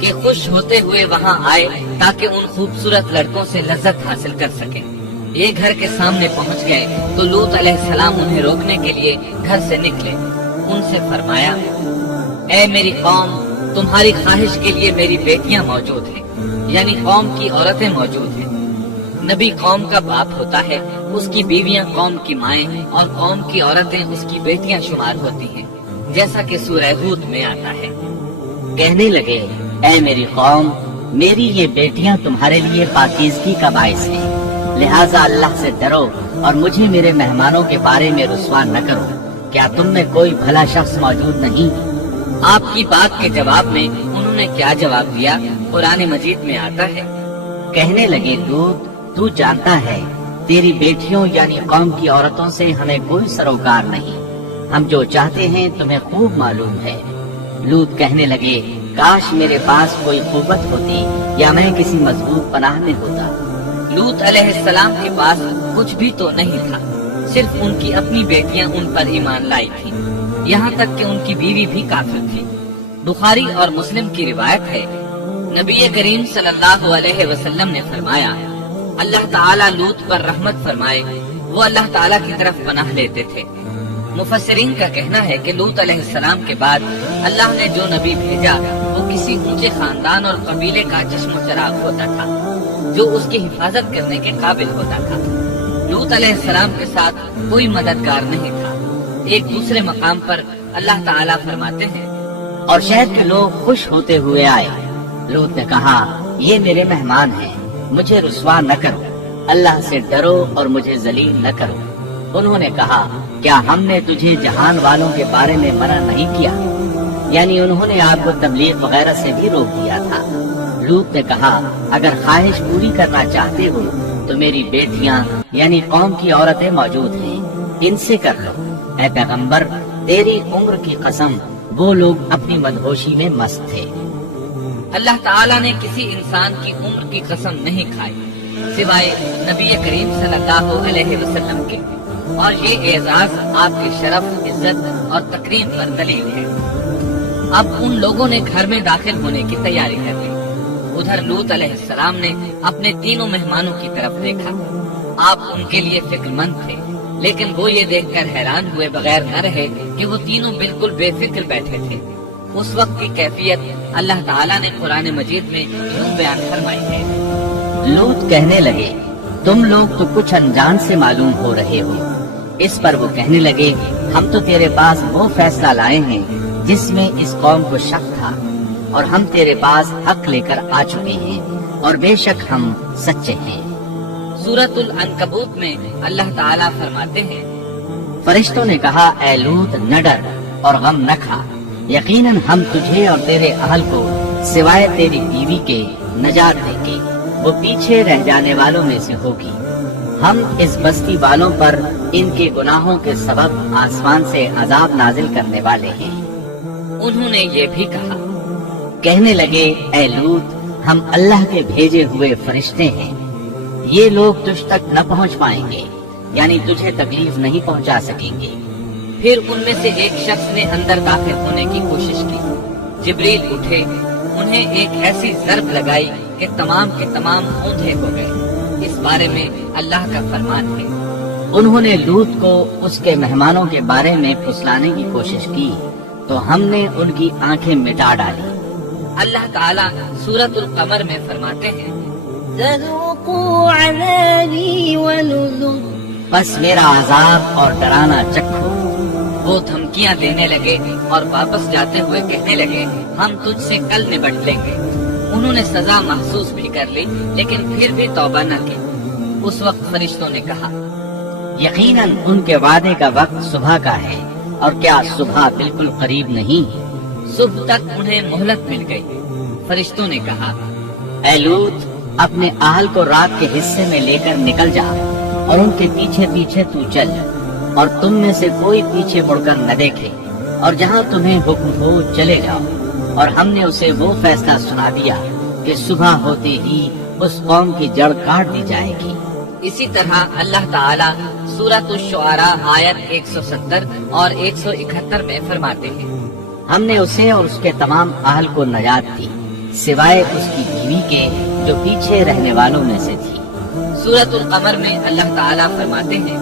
کہ خوش ہوتے ہوئے وہاں آئے تاکہ ان خوبصورت لڑکوں سے لذت حاصل کر سکیں۔ یہ گھر کے سامنے پہنچ گئے تو لوط علیہ السلام انہیں روکنے کے لیے گھر سے نکلے۔ ان سے فرمایا، اے میری قوم، تمہاری خواہش کے لیے میری بیٹیاں موجود ہیں، یعنی قوم کی عورتیں موجود ہیں۔ نبی قوم کا باپ ہوتا ہے، اس کی بیویاں قوم کی مائیں اور قوم کی عورتیں اس کی بیٹیاں شمار ہوتی ہیں، جیسا کہ سورہ ہود میں آتا ہے۔ کہنے لگے، اے میری قوم، میری یہ بیٹیاں تمہارے لیے پاکیزگی کا باعث ہیں، لہٰذا اللہ سے ڈرو اور مجھے میرے مہمانوں کے بارے میں رسوا نہ کرو۔ کیا تم میں کوئی بھلا شخص موجود نہیں؟ آپ کی بات کے جواب میں انہوں نے کیا جواب دیا؟ قرآن مجید میں آتا ہے، کہنے لگے، لوط، تو جانتا ہے تیری بیٹیوں یعنی قوم کی عورتوں سے ہمیں کوئی سروکار نہیں، ہم جو چاہتے ہیں تمہیں خوب معلوم ہے۔ لوط کہنے لگے، کاش میرے پاس کوئی قوت ہوتی یا میں کسی مضبوط پناہ میں ہوتا۔ لوط علیہ السلام کے پاس کچھ بھی تو نہیں تھا، صرف ان کی اپنی بیٹیاں ان پر ایمان لائی تھیں، یہاں تک کہ ان کی بیوی بھی کافر تھی۔ بخاری اور مسلم کی روایت ہے، نبی کریم صلی اللہ علیہ وسلم نے فرمایا، اللہ تعالیٰ لوط پر رحمت فرمائے، وہ اللہ تعالیٰ کی طرف پناہ لیتے تھے۔ مفسرین کا کہنا ہے کہ لوط علیہ السلام کے بعد اللہ نے جو نبی بھیجا وہ کسی اونچے خاندان اور قبیلے کا چشم و چراغ ہوتا تھا، جو اس کی حفاظت کرنے کے قابل ہوتا تھا۔ لوط علیہ السلام کے ساتھ کوئی مددگار نہیں تھا۔ ایک دوسرے مقام پر اللہ تعالیٰ فرماتے ہیں، اور شہر کے لوگ خوش ہوتے ہوئے آئے۔ لوط نے کہا، یہ میرے مہمان ہیں، مجھے رسوا نہ کرو، اللہ سے ڈرو اور مجھے ذلیل نہ کرو۔ انہوں نے کہا، کیا ہم نے تجھے جہان والوں کے بارے میں منع نہیں کیا؟ یعنی انہوں نے آپ کو تبلیغ وغیرہ سے بھی روک دیا تھا۔ لوط نے کہا، اگر خواہش پوری کرنا چاہتے ہو تو میری بیٹیاں یعنی قوم کی عورتیں موجود ہیں، ان سے کر لو۔ اے پیغمبر، تیری عمر کی قسم، وہ لوگ اپنی مدہوشی میں مست تھے۔ اللہ تعالیٰ نے کسی انسان کی عمر کی قسم نہیں کھائی سوائے نبی کریم صلی اللہ علیہ وسلم کے، اور یہ اعزاز آپ کے شرف، عزت اور تکریم پر دلیل ہے۔ اب ان لوگوں نے گھر میں داخل ہونے کی تیاری کر لی۔ ادھر لوط علیہ السلام نے اپنے تینوں مہمانوں کی طرف دیکھا۔ آپ ان کے لیے فکر مند تھے، لیکن وہ یہ دیکھ کر حیران ہوئے بغیر نہ رہے کہ وہ تینوں بالکل بے فکر بیٹھے تھے۔ اس وقت کی کیفیت اللہ تعالیٰ نے قرآن مجید میں یوں بیان فرمائی ہے۔ لوط کہنے لگے، تم لوگ تو کچھ انجان سے معلوم ہو رہے ہو۔ اس پر وہ کہنے لگے، ہم تو تیرے پاس وہ فیصلہ لائے ہیں جس میں اس قوم کو شک تھا، اور ہم تیرے پاس حق لے کر آ چکے ہیں، اور بے شک ہم سچے ہیں۔ سورۃ العنکبوت میں اللہ تعالیٰ فرماتے ہیں، فرشتوں نے کہا، اے لوط، نہ ڈر اور غم نہ کھا، یقیناً ہم تجھے اور تیرے اہل کو سوائے تیری بیوی کے نجات دیں گے، وہ پیچھے رہ جانے والوں میں سے ہوگی۔ ہم اس بستی والوں پر ان کے گناہوں کے سبب آسمان سے عذاب نازل کرنے والے ہیں۔ انہوں نے یہ بھی کہا، کہنے لگے، اے لوط، ہم اللہ کے بھیجے ہوئے فرشتے ہیں، یہ لوگ تجھ تک نہ پہنچ پائیں گے، یعنی تجھے تکلیف نہیں پہنچا سکیں گے۔ پھر ان میں سے ایک شخص نے اندر داخل ہونے کی کوشش کی۔ جبریل اٹھے، انہیں ایک ایسی ضرب لگائی کہ تمام کے تمام اوندھے ہو گئے۔ اس بارے میں اللہ کا فرمان ہے، انہوں نے لوط کو اس کے مہمانوں کے بارے میں پھسلانے کی کوشش کی تو ہم نے ان کی آنکھیں مٹا ڈالی۔ اللہ تعالیٰ سورۃ القمر میں فرماتے ہیں، ذوقوا عذابی ونذر، بس میرا عذاب اور ڈرانا چکھو۔ وہ دھمکیاں دینے لگے اور واپس جاتے ہوئے کہنے لگے، ہم تجھ سے کل نبٹ لیں گے۔ انہوں نے سزا محسوس بھی کر لی، لیکن پھر بھی توبہ نہ کی۔ اس وقت فرشتوں نے کہا، یقیناً ان کے وعدے کا وقت صبح کا ہے، اور کیا صبح بالکل قریب نہیں؟ صبح تک انہیں مہلت مل گئی۔ فرشتوں نے کہا، اے لوط، اپنے اہل کو رات کے حصے میں لے کر نکل جا، اور ان کے پیچھے پیچھے تو چل، اور تم میں سے کوئی پیچھے مڑ کر نہ دیکھے، اور جہاں تمہیں حکم ہو چلے جاؤ۔ اور ہم نے اسے وہ فیصلہ سنا دیا کہ صبح ہوتے ہی اس قوم کی جڑ کاٹ دی جائے گی۔ اسی طرح اللہ تعالیٰ سورۃ الشعراء آیت 170 اور 171 میں فرماتے ہیں، ہم نے اسے اور اس کے تمام اہل کو نجات دی، سوائے اس کی بیوی کے جو پیچھے رہنے والوں میں سے تھی۔ سورۃ القمر میں اللہ تعالیٰ فرماتے ہیں،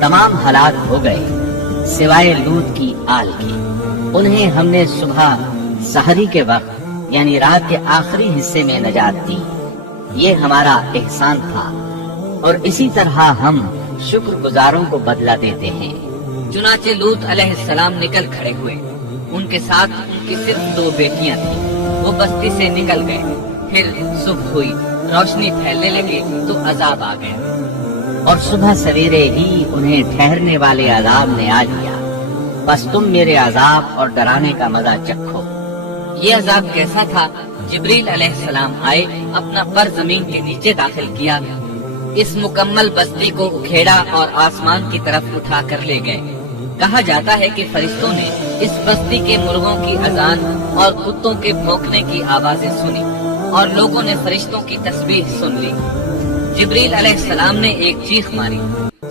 تمام ہلاک ہو گئے سوائے لوط کی آل کے، انہیں ہم نے صبح سحری کے وقت یعنی رات کے آخری حصے میں نجات دی، یہ ہمارا احسان تھا، اور اسی طرح ہم شکر گزاروں کو بدلہ دیتے ہیں۔ چنانچہ لوط علیہ السلام نکل کھڑے ہوئے، ان کے ساتھ ان کی صرف 2 بیٹیاں تھیں، وہ بستی سے نکل گئے۔ پھر صبح ہوئی، روشنی پھیلنے لگی تو عذاب آ گیا، اور صبح سویرے ہی انہیں ٹھہرنے والے عذاب نے آ لیا، بس تم میرے عذاب اور ڈرانے کا مزہ چکھو۔ یہ عذاب کیسا تھا؟ جبریل علیہ السلام آئے، اپنا پر زمین کے نیچے داخل کیا، اس مکمل بستی کو اکھیڑا اور آسمان کی طرف اٹھا کر لے گئے۔ کہا جاتا ہے کہ فرشتوں نے اس بستی کے مرغوں کی اذان اور کتوں کے بھونکنے کی آوازیں سنی، اور لوگوں نے فرشتوں کی تسبیح سن لی۔ جبریل علیہ السلام نے ایک چیخ ماری،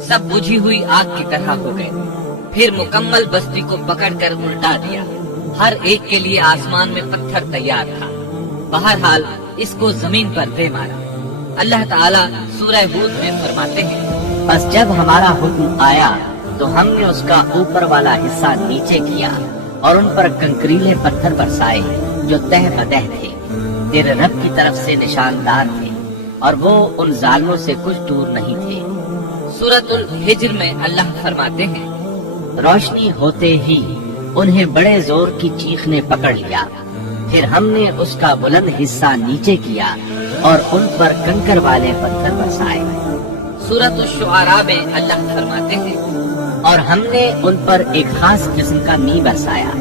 سب بجھی ہوئی آگ کی طرح ہو گئے، پھر مکمل بستی کو پکڑ کر الٹا دیا، ہر ایک کے لیے آسمان میں پتھر تیار تھا، بہرحال اس کو زمین پر دے مارا۔ اللہ تعالیٰ سورہ ہود میں فرماتے ہیں، بس جب ہمارا حکم آیا تو ہم نے اس کا اوپر والا حصہ نیچے کیا اور ان پر کنکریلے پتھر برسائے جو تہ بتہ تھے، تیرے رب کی طرف سے نشاندار تھے، اور وہ ان ظالموں سے کچھ دور نہیں تھے۔ سورۃ الحجر میں اللہ فرماتے ہیں، روشنی ہوتے ہی انہیں بڑے زور کی چیخ نے پکڑ لیا، پھر ہم نے اس کا بلند حصہ نیچے کیا اور ان پر کنکر والے پتھر برسائے۔ سورۃ الشعراء میں اللہ فرماتے ہیں، اور ہم نے ان پر ایک خاص قسم کا می برسایا،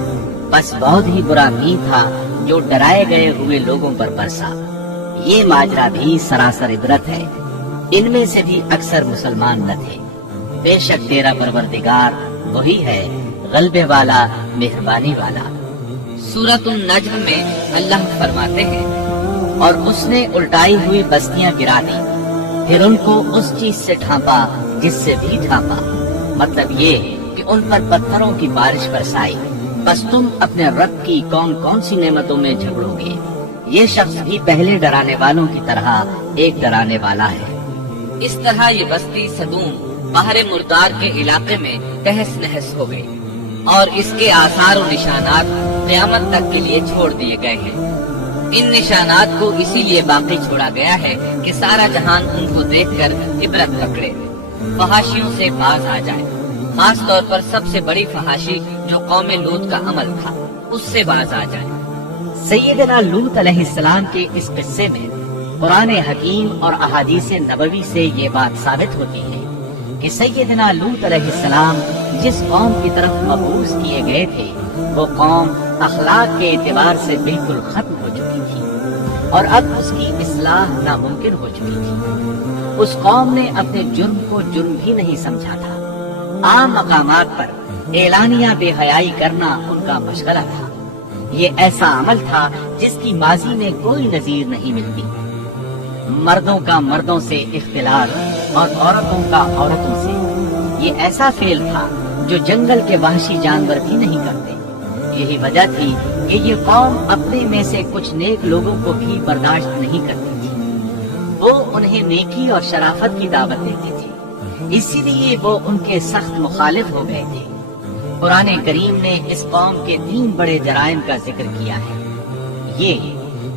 بس بہت ہی برا می تھا جو ڈرائے گئے ہوئے لوگوں پر برسا۔ یہ ماجرا بھی سراسر عبرت ہے، ان میں سے بھی اکثر مسلمان نہ تھے۔ بے شک تیرا پروردگار وہی ہے غلبے والا، مہربانی والا۔ سورۃ النجم میں اللہ فرماتے ہیں، اور اس نے الٹائی ہوئی بستیاں گرا دی، پھر ان کو اس چیز سے ڈھانپا جس سے بھی ڈھانپا، مطلب یہ کہ ان پر پتھروں کی بارش برسائی۔ بس تم اپنے رب کی کون کون سی نعمتوں میں جھگڑو گے، یہ شخص بھی پہلے ڈرانے والوں کی طرح ایک ڈرانے والا ہے۔ اس طرح یہ بستی سدوم بحر مردار کے علاقے میں تہس نہس ہو گئی، اور اس کے آثار و نشانات قیامت تک کے لیے چھوڑ دیے گئے ہیں۔ ان نشانات کو اسی لیے باقی چھوڑا گیا ہے کہ سارا جہان ان کو دیکھ کر عبرت پکڑے، فحاشیوں سے باز آ جائے، خاص طور پر سب سے بڑی فحاشی جو قوم لوط کا عمل تھا اس سے باز آ جائے۔ سیدنا لوط علیہ السلام کے اس قصے میں قرآن حکیم اور احادیث نبوی سے یہ بات ثابت ہوتی ہے کہ سیدنا لوط علیہ السلام جس قوم کی طرف مبعوث کیے گئے تھے وہ قوم اخلاق کے اعتبار سے بالکل ختم ہو چکی تھی، اور اب اس کی اصلاح ناممکن ہو چکی تھی۔ اس قوم نے اپنے جرم کو جرم بھی نہیں سمجھا تھا، عام مقامات پر اعلانیہ بے حیائی کرنا ان کا مشغلہ تھا۔ یہ ایسا عمل تھا جس کی ماضی میں کوئی نظیر نہیں ملتی۔ مردوں کا مردوں سے اختلاط اور عورتوں کا عورتوں سے، یہ ایسا فعل تھا جو جنگل کے وحشی جانور بھی نہیں کرتے۔ یہی وجہ تھی کہ یہ قوم اپنے میں سے کچھ نیک لوگوں کو بھی برداشت نہیں کرتی تھی، وہ انہیں نیکی اور شرافت کی دعوت دیتی تھی، اسی لیے وہ ان کے سخت مخالف ہو گئے تھے۔ قرآن کریم نے اس قوم کے 3 بڑے جرائم کا ذکر کیا ہے، یہ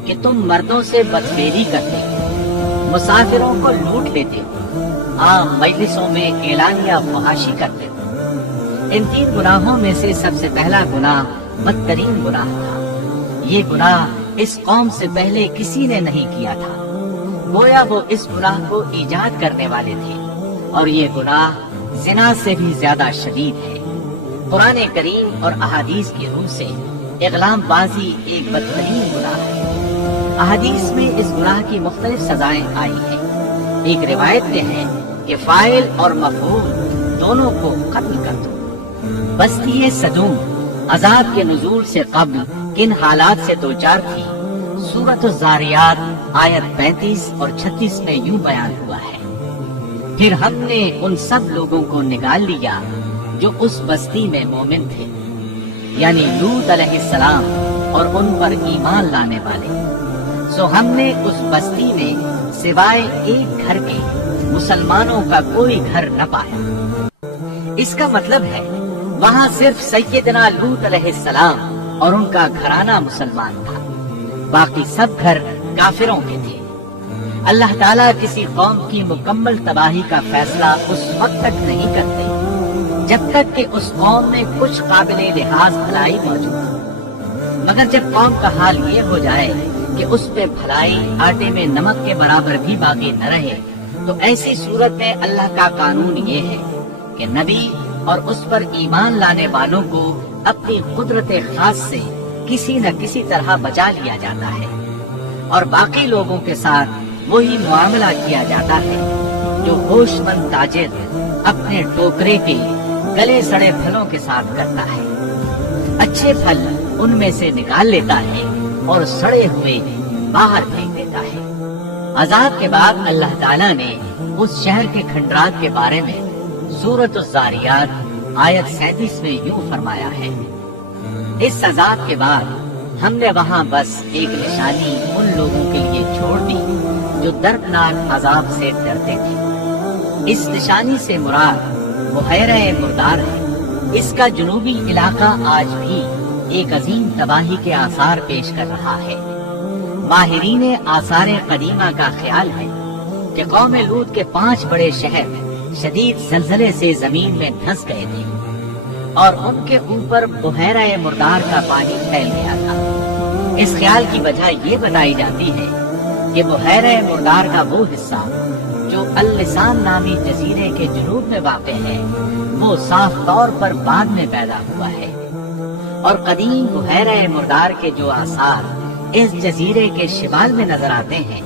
کہ تم مردوں سے بدفعلی کرتے ہو، مسافروں کو لوٹ لیتے ہو، عام مجلسوں میں اعلانیہ فحاشی کرتے ہو۔ ان 3 گناہوں میں سے سب سے پہلا گناہ بدترین گناہ تھا۔ یہ گناہ اس قوم سے پہلے کسی نے نہیں کیا تھا، گویا وہ اس گناہ کو ایجاد کرنے والے تھے، اور یہ گناہ زنا سے بھی زیادہ شدید ہے۔ قرآن کریم اور احادیث کی روح سے اغلام بازی ایک بدترین گناہ ہے۔ احادیث میں اس گناہ کی مختلف سزائیں آئی ہیں۔ ایک روایت میں ہے کہ فاعل اور مفعول دونوں کو قتل کر دو۔ بستی سدوم عذاب کے نزول سے قبل کن حالات سے دوچار تھی، سورۃ الزاریات آیت 35 اور 36 میں یوں بیان ہوا ہے، پھر ہم نے ان سب لوگوں کو نکال لیا جو اس بستی میں مومن تھے، یعنی لوط علیہ السلام اور ان پر ایمان لانے والے۔ سو ہم نے اس بستی میں سوائے ایک گھر کے مسلمانوں کا کوئی گھر نہ پایا۔ اس کا مطلب ہے وہاں صرف سیدنا لوط علیہ السلام اور ان کا گھرانہ مسلمان تھا، باقی سب گھر کافروں کے تھے۔ اللہ تعالیٰ کسی قوم کی مکمل تباہی کا فیصلہ اس وقت تک نہیں کرتے جب تک کہ اس قوم میں کچھ قابل لحاظ بھلائی موجود ہو، مگر جب قوم کا حال یہ ہو جائے کہ اس پہ بھلائی آٹے میں نمک کے برابر بھی باقی نہ رہے، تو ایسی صورت میں اللہ کا قانون یہ ہے کہ نبی اور اس پر ایمان لانے والوں کو اپنی قدرت خاص سے کسی نہ کسی طرح بچا لیا جاتا ہے، اور باقی لوگوں کے ساتھ وہی معاملہ کیا جاتا ہے جو ہوش مند تاجر اپنے ٹوکرے کے گلے سڑے پھلوں کے ساتھ کرتا ہے۔ اچھے پھل ان میں سے نکال لیتا ہے اور سڑے ہوئے باہر پھینک دیتا ہے۔ عذاب کے بعد اللہ تعالیٰ نے اس شہر کے کھنڈرات کے بارے میں سورۃ الزاریات آیت 37 میں یوں فرمایا ہے، اس عذاب کے بعد ہم نے وہاں بس ایک نشانی ان لوگوں کے لیے چھوڑ دی جو دردناک عذاب سے ڈرتے تھے۔ اس نشانی سے مراد بحیرہ مردار ہے۔ اس کا جنوبی علاقہ آج بھی ایک عظیم تباہی کے آثار پیش کر رہا ہے۔ ماہرین آثار قدیمہ کا خیال ہے کہ قوم لوط کے 5 بڑے شہر شدید زلزلے سے زمین میں دھنس گئے تھے اور ان کے اوپر بحیرہ مردار کا پانی پھیل گیا تھا۔ اس خیال کی وجہ یہ بتائی جاتی ہے کہ بحیرہ مردار کا وہ حصہ جو اللسان نامی جزیرے کے جنوب میں واقع ہے وہ صاف طور پر بعد میں پیدا ہوا ہے، اور قدیم بحیرہ مردار کے جو آثار اس جزیرے کے شمال میں نظر آتے ہیں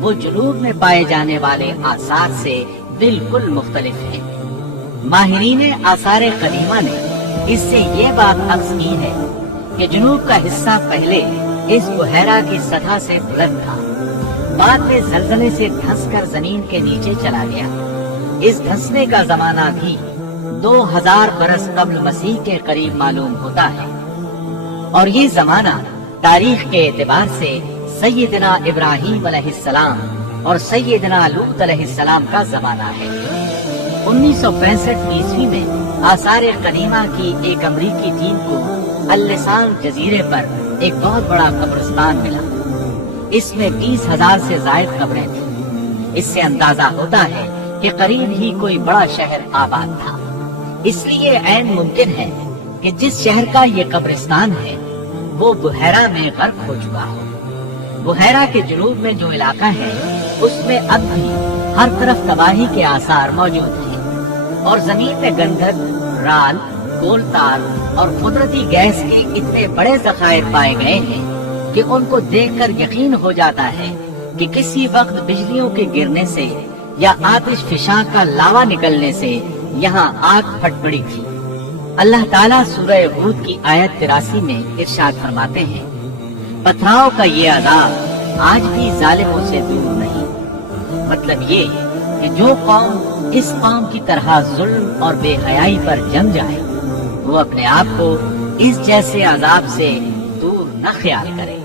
وہ جنوب میں پائے جانے والے آثار سے بالکل مختلف ہیں۔ ماہرین آثار قدیمہ نے اس سے یہ بات اخذ کی ہے کہ جنوب کا حصہ پہلے اس بحیرہ کی سطح سے بلند تھا، بعد میں زلزلے سے دھنس کر زمین کے نیچے چلا گیا۔ اس دھنسنے کا زمانہ بھی 2000 برس قبل مسیح کے قریب معلوم ہوتا ہے، اور یہ زمانہ تاریخ کے اعتبار سے سیدنا ابراہیم علیہ السلام اور سیدنا لوط علیہ السلام کا زمانہ ہے۔ 1965 عیسوی میں آثار قدیمہ کی ایک امریکی ٹیم کو اللسان جزیرے پر ایک بہت بڑا قبرستان ملا۔ اس میں 20,000 سے زائد قبریں تھیں۔ اس سے اندازہ ہوتا ہے کہ قریب ہی کوئی بڑا شہر آباد تھا۔ اس لیے عین ممکن ہے کہ جس شہر کا یہ قبرستان ہے وہ بحیرہ میں غرق ہو چکا ہو۔ بحیرہ کے جنوب میں جو علاقہ ہے اس میں اب بھی ہر طرف تباہی کے آثار موجود ہیں، اور زمین میں گندھک، رال، کول تار اور قدرتی گیس کے اتنے بڑے ذخائر پائے گئے ہیں کہ ان کو دیکھ کر یقین ہو جاتا ہے کہ کسی وقت بجلیوں کے گرنے سے یا آتش فشاں کا لاوا نکلنے سے یہاں آگ پھٹ پڑی تھی۔ اللہ تعالیٰ سورہ ہود کی آیت 83 میں ارشاد فرماتے ہیں، پتھراؤ کا یہ عذاب آج بھی ظالموں سے دور نہیں۔ مطلب یہ کہ جو قوم اس قوم کی طرح ظلم اور بے حیائی پر جم جائے وہ اپنے آپ کو اس جیسے عذاب سے دور نہ خیال کرے۔